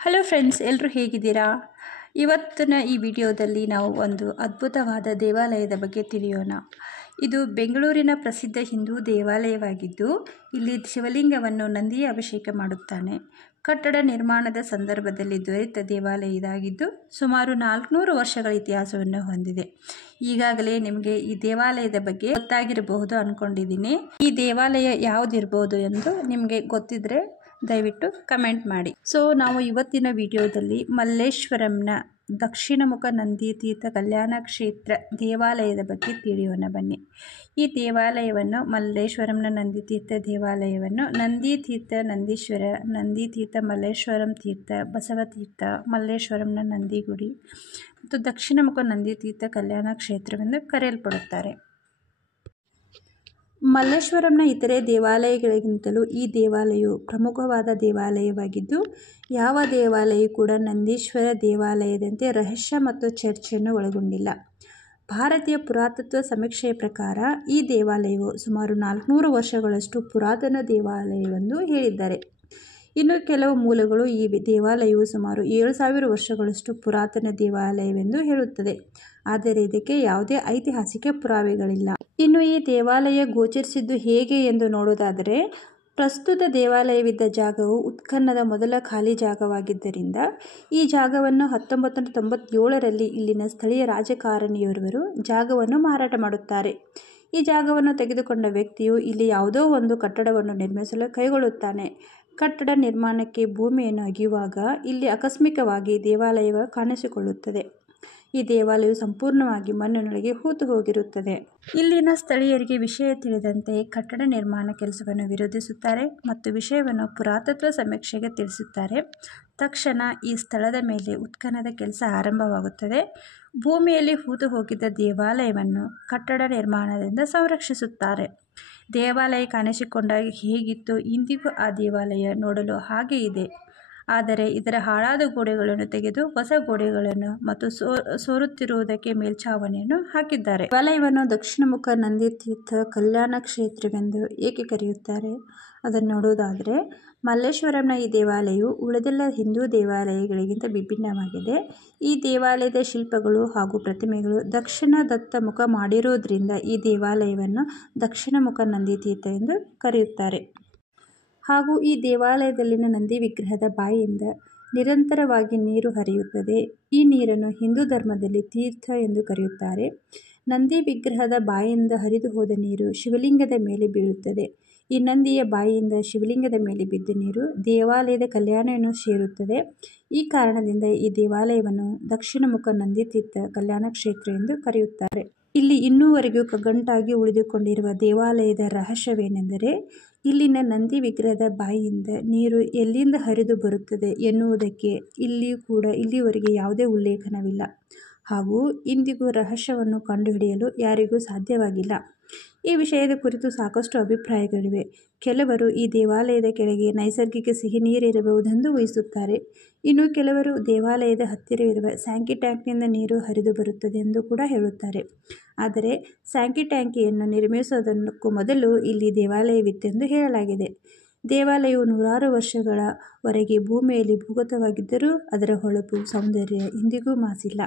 Hello friends, ಎಲ್ಲರೂ ಹೇಗಿದ್ದೀರಾ? ಇವತ್ತಿನ ಈ ವಿಡಿಯೋದಲ್ಲಿ ನಾವು ಒಂದು ಅದ್ಭುತವಾದ ದೇವಾಲಯದ ಬಗ್ಗೆ ತಿಳಿಯೋಣ. ಇದು ಬೆಂಗಳೂರಿನ ಪ್ರಸಿದ್ಧ ಹಿಂದೂ ದೇವಾಲಯವಾಗಿದ್ದು, ಇಲ್ಲಿ ಶಿವಲಿಂಗವನ್ನು ನಂದಿ ಅಭಿಷೇಕ ಮಾಡುತ್ತಾನೆ. ಕಟ್ಟಡ ನಿರ್ಮಾಣದ ಸಂದರ್ಭದಲ್ಲಿ ದೊರೆತ ದೇವಾಲಯ ಇದಾಗಿದ್ದು, ಸುಮಾರು 400 ವರ್ಷಗಳ ಇತಿಹಾಸವನ್ನು ಹೊಂದಿದೆ. ಈಗಾಗಲೇ ನಿಮಗೆ ಈ ದೇವಾಲಯದ ಬಗ್ಗೆ ಗೊತ್ತಾಗಿರಬಹುದು ಅಂದ್ಕೊಂಡಿದ್ದೀನಿ. ಈ ದೇವಾಲಯ ಯಾವುದಿರ್ಬೋದು ಎಂದು ನಿಮಗೆ ಗೊತ್ತಿದ್ರೆ ದಯವಿಟ್ಟು ಕಮೆಂಟ್ ಮಾಡಿ. ನಾವು ಇವತ್ತಿನ ವಿಡಿಯೋದಲ್ಲಿ ಮಲ್ಲೇಶ್ವರಂನ ದಕ್ಷಿಣಮುಖ ನಂದಿ ತೀರ್ಥ ಕಲ್ಯಾಣ ಕ್ಷೇತ್ರ ದೇವಾಲಯದ ಬಗ್ಗೆ ತಿಳಿಯೋಣ ಬನ್ನಿ. ಈ ದೇವಾಲಯವನ್ನು ಮಲ್ಲೇಶ್ವರಂನ ನಂದಿ ತೀರ್ಥ ದೇವಾಲಯವನ್ನು ನಂದಿ ತೀರ್ಥ ನಂದೀಶ್ವರ, ನಂದಿ ತೀರ್ಥ ಮಲ್ಲೇಶ್ವರಂ ತೀರ್ಥ, ಬಸವ ತೀರ್ಥ, ಮಲ್ಲೇಶ್ವರಂನ ನಂದಿಗುಡಿ ಮತ್ತು ದಕ್ಷಿಣಮುಖ ನಂದಿ ತೀರ್ಥ ಕಲ್ಯಾಣ ಕ್ಷೇತ್ರವೆಂದು ಕರೆಯಲ್ಪಡುತ್ತಾರೆ. ಮಲ್ಲೇಶ್ವರಂನ ಇತರೆ ದೇವಾಲಯಗಳಿಗಿಂತಲೂ ಈ ದೇವಾಲಯವು ಪ್ರಮುಖವಾದ ದೇವಾಲಯವಾಗಿದ್ದು, ಯಾವ ದೇವಾಲಯ ಕೂಡ ನಂದೀಶ್ವರ ದೇವಾಲಯದಂತೆ ರಹಸ್ಯ ಮತ್ತು ಚರ್ಚೆಯನ್ನು ಒಳಗೊಂಡಿಲ್ಲ. ಭಾರತೀಯ ಪುರಾತತ್ವ ಸಮೀಕ್ಷೆಯ ಪ್ರಕಾರ ಈ ದೇವಾಲಯವು ಸುಮಾರು 400 ವರ್ಷಗಳಷ್ಟು ಪುರಾತನ ದೇವಾಲಯವೆಂದು ಹೇಳಿದ್ದಾರೆ. ಇನ್ನು ಕೆಲವು ಮೂಲಗಳು ಈ ದೇವಾಲಯವು ಸುಮಾರು 7000 ವರ್ಷಗಳಷ್ಟು ಪುರಾತನ ದೇವಾಲಯವೆಂದು ಹೇಳುತ್ತದೆ. ಆದರೆ ಇದಕ್ಕೆ ಯಾವುದೇ ಐತಿಹಾಸಿಕ ಪುರಾವೆಗಳಿಲ್ಲ. ಇನ್ನು ಈ ದೇವಾಲಯ ಗೋಚರಿಸಿದ್ದು ಹೇಗೆ ಎಂದು ನೋಡುವುದಾದರೆ, ಪ್ರಸ್ತುತ ದೇವಾಲಯವಿದ್ದ ಜಾಗವು ಉತ್ಖನದ ಮೊದಲ ಖಾಲಿ ಜಾಗವಾಗಿದ್ದರಿಂದ ಈ ಜಾಗವನ್ನು 1997ರಲ್ಲಿ ಇಲ್ಲಿನ ಸ್ಥಳೀಯ ರಾಜಕಾರಣಿಯೋರ್ವರು ಜಾಗವನ್ನು ಮಾರಾಟ ಮಾಡುತ್ತಾರೆ. ಈ ಜಾಗವನ್ನು ತೆಗೆದುಕೊಂಡ ವ್ಯಕ್ತಿಯು ಇಲ್ಲಿ ಯಾವುದೋ ಒಂದು ಕಟ್ಟಡವನ್ನು ನಿರ್ಮಿಸಲು ಕೈಗೊಳ್ಳುತ್ತಾನೆ. ಕಟ್ಟಡ ನಿರ್ಮಾಣಕ್ಕೆ ಭೂಮಿಯನ್ನು ಅಗೆಯುವಾಗ ಇಲ್ಲಿ ಆಕಸ್ಮಿಕವಾಗಿ ದೇವಾಲಯ ಕಾಣಿಸಿಕೊಳ್ಳುತ್ತದೆ. ಈ ದೇವಾಲಯವು ಸಂಪೂರ್ಣವಾಗಿ ಮಣ್ಣಿನೊಳಗೆ ಹೂತು ಹೋಗಿರುತ್ತದೆ. ಇಲ್ಲಿನ ಸ್ಥಳೀಯರಿಗೆ ವಿಷಯ ತಿಳಿದಂತೆ ಕಟ್ಟಡ ನಿರ್ಮಾಣ ಕೆಲಸವನ್ನು ವಿರೋಧಿಸುತ್ತಾರೆ ಮತ್ತು ವಿಷಯವನ್ನು ಪುರಾತತ್ವ ಸಮೀಕ್ಷೆಗೆ ತಿಳಿಸುತ್ತಾರೆ. ತಕ್ಷಣ ಈ ಸ್ಥಳದ ಮೇಲೆ ಉತ್ಖನದ ಕೆಲಸ ಆರಂಭವಾಗುತ್ತದೆ. ಭೂಮಿಯಲ್ಲಿ ಹೂತು ಹೋಗಿದ್ದ ದೇವಾಲಯವನ್ನು ಕಟ್ಟಡ ನಿರ್ಮಾಣದಿಂದ ಸಂರಕ್ಷಿಸುತ್ತಾರೆ. ದೇವಾಲಯ ಕಾಣಿಸಿಕೊಂಡಾಗ ಹೇಗಿತ್ತು, ಇಂದಿಗೂ ಆ ದೇವಾಲಯ ನೋಡಲು ಹಾಗೆ ಇದೆ. ಆದರೆ ಇದರ ಹಾಳಾದ ಗೋಡೆಗಳನ್ನು ತೆಗೆದು ಹೊಸ ಗೋಡೆಗಳನ್ನು ಮತ್ತು ಸೋರುತ್ತಿರುವುದಕ್ಕೆ ಮೇಲ್ಛಾವಣಿಯನ್ನು ಹಾಕಿದ್ದಾರೆ. ದೇವಾಲಯವನ್ನು ದಕ್ಷಿಣಮುಖ ನಂದಿ ತೀರ್ಥ ಕಲ್ಯಾಣ ಕ್ಷೇತ್ರವೆಂದು ಏಕೆ ಕರೆಯುತ್ತಾರೆ ಅದನ್ನು ನೋಡುವುದಾದರೆ, ಮಲ್ಲೇಶ್ವರಂನ ಈ ದೇವಾಲಯವು ಉಳಿದೆಲ್ಲ ಹಿಂದೂ ದೇವಾಲಯಗಳಿಗಿಂತ ವಿಭಿನ್ನವಾಗಿದೆ. ಈ ದೇವಾಲಯದ ಶಿಲ್ಪಗಳು ಹಾಗೂ ಪ್ರತಿಮೆಗಳು ದಕ್ಷಿಣದತ್ತ ಮುಖ ಮಾಡಿರುವುದರಿಂದ ಈ ದೇವಾಲಯವನ್ನು ದಕ್ಷಿಣಮುಖ ನಂದಿ ತೀರ್ಥ ಎಂದು ಕರೆಯುತ್ತಾರೆ. ಹಾಗೂ ಈ ದೇವಾಲಯದಲ್ಲಿನ ನಂದಿ ವಿಗ್ರಹದ ಬಾಯಿಯಿಂದ ನಿರಂತರವಾಗಿ ನೀರು ಹರಿಯುತ್ತದೆ. ಈ ನೀರನ್ನು ಹಿಂದೂ ಧರ್ಮದಲ್ಲಿ ತೀರ್ಥ ಎಂದು ಕರೆಯುತ್ತಾರೆ. ನಂದಿ ವಿಗ್ರಹದ ಬಾಯಿಯಿಂದ ಹರಿದು ಹೋದ ನೀರು ಶಿವಲಿಂಗದ ಮೇಲೆ ಬೀಳುತ್ತದೆ. ಈ ನಂದಿಯ ಬಾಯಿಯಿಂದ ಶಿವಲಿಂಗದ ಮೇಲೆ ಬಿದ್ದ ನೀರು ದೇವಾಲಯದ ಕಲ್ಯಾಣವನ್ನು ಸೇರುತ್ತದೆ. ಈ ಕಾರಣದಿಂದ ಈ ದೇವಾಲಯವನ್ನು ದಕ್ಷಿಣಮುಖ ನಂದಿ ತೀರ್ಥ ಕಲ್ಯಾಣ ಕ್ಷೇತ್ರ ಎಂದು ಕರೆಯುತ್ತಾರೆ. ಇಲ್ಲಿ ಇನ್ನೂವರೆಗೂ ಕಗ್ಗಂಟಾಗಿ ಉಳಿದುಕೊಂಡಿರುವ ದೇವಾಲಯದ ರಹಸ್ಯವೇನೆಂದರೆ, ಇಲ್ಲಿನ ನಂದಿ ವಿಗ್ರಹದ ಬಾಯಿಯಿಂದ ನೀರು ಎಲ್ಲಿಂದ ಹರಿದು ಬರುತ್ತದೆ ಎನ್ನುವುದಕ್ಕೆ ಇಲ್ಲಿಯವರೆಗೆ ಯಾವುದೇ ಉಲ್ಲೇಖನವಿಲ್ಲ. ಹಾಗೂ ಇಂದಿಗೂ ರಹಸ್ಯವನ್ನು ಕಂಡುಹಿಡಿಯಲು ಯಾರಿಗೂ ಸಾಧ್ಯವಾಗಿಲ್ಲ. ಈ ವಿಷಯದ ಕುರಿತು ಸಾಕಷ್ಟು ಅಭಿಪ್ರಾಯಗಳಿವೆ. ಕೆಲವರು ಈ ದೇವಾಲಯದ ಕೆಳಗೆ ನೈಸರ್ಗಿಕ ಸಿಹಿ ನೀರಿರಬಹುದೆಂದು ಊಹಿಸುತ್ತಾರೆ. ಇನ್ನು ಕೆಲವರು ದೇವಾಲಯದ ಹತ್ತಿರವಿರುವ ಸ್ಯಾಂಕಿ ಟ್ಯಾಂಕ್ನಿಂದ ನೀರು ಹರಿದು ಬರುತ್ತದೆ ಎಂದು ಕೂಡ ಹೇಳುತ್ತಾರೆ. ಆದರೆ ಸ್ಯಾಂಕಿ ಟ್ಯಾಂಕಿಯನ್ನು ನಿರ್ಮಿಸುವುದಕ್ಕೂ ಮೊದಲು ಇಲ್ಲಿ ದೇವಾಲಯವಿತ್ತೆಂದು ಹೇಳಲಾಗಿದೆ. ದೇವಾಲಯವು ನೂರಾರು ವರ್ಷಗಳ ವರೆಗೆ ಭೂಮಿಯಲ್ಲಿ ಭೂಗತವಾಗಿದ್ದರೂ ಅದರ ಹೊಳಪು, ಸೌಂದರ್ಯ ಇಂದಿಗೂ ಮಾಸಿಲ್ಲ.